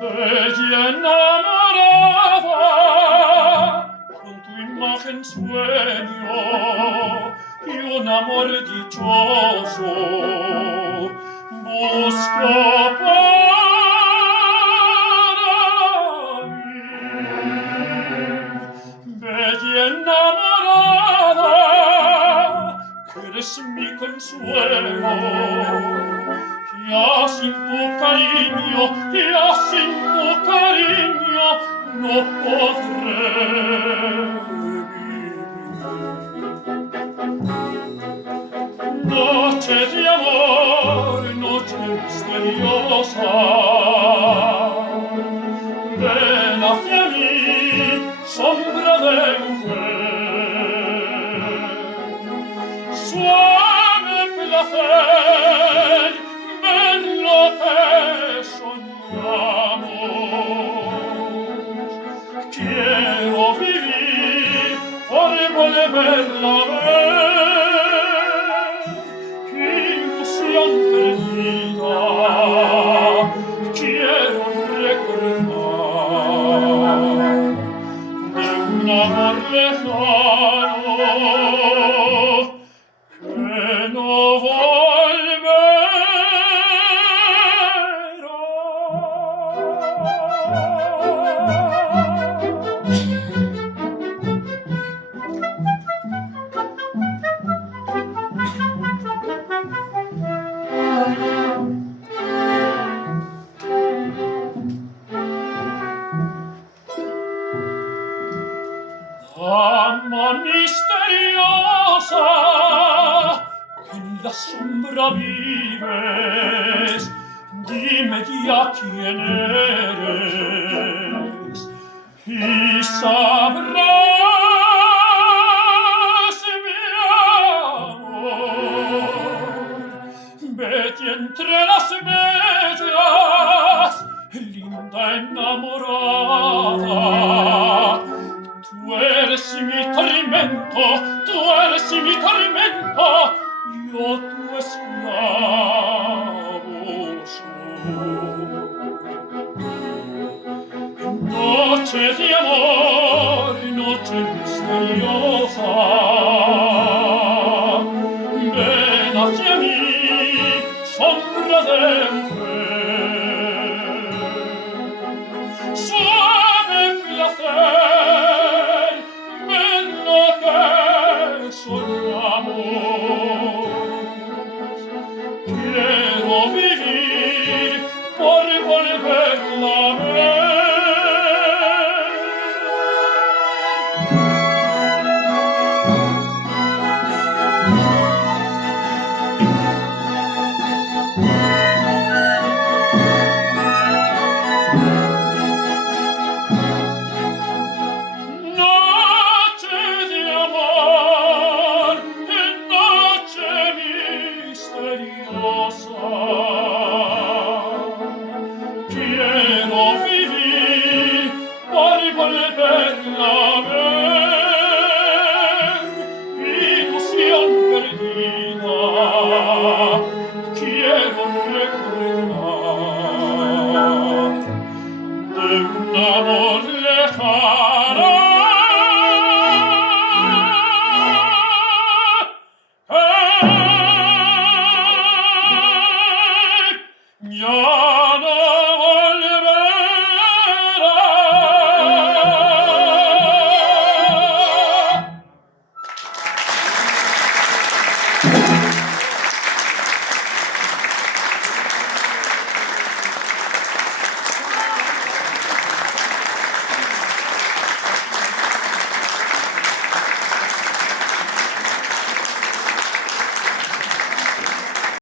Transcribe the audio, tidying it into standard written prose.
Bella enamorada, con tu imagen sueño y un amor dichoso busco para mí. Bella enamorada, que eres mi consuelo, ya sin tu cariño, ya sin tu cariño, no podré vivir. Noche de amor, noche misteriosa, ven hacia mí, sombra de mujer. Suave placer, ver lo que soñamos. Quiero vivir por volverla a ver. Qué ilusión perdida, quiero recordar de un amor lejano que no volverá. Dama misteriosa, que en la sombra vives, dime ya quién eres y sabrás mi amor. Vete entre las bellas, linda enamorada. Tú eres mi tormento, tú eres mi tormento, yo tu esclavo soy. Noche de amor, noche misteriosa,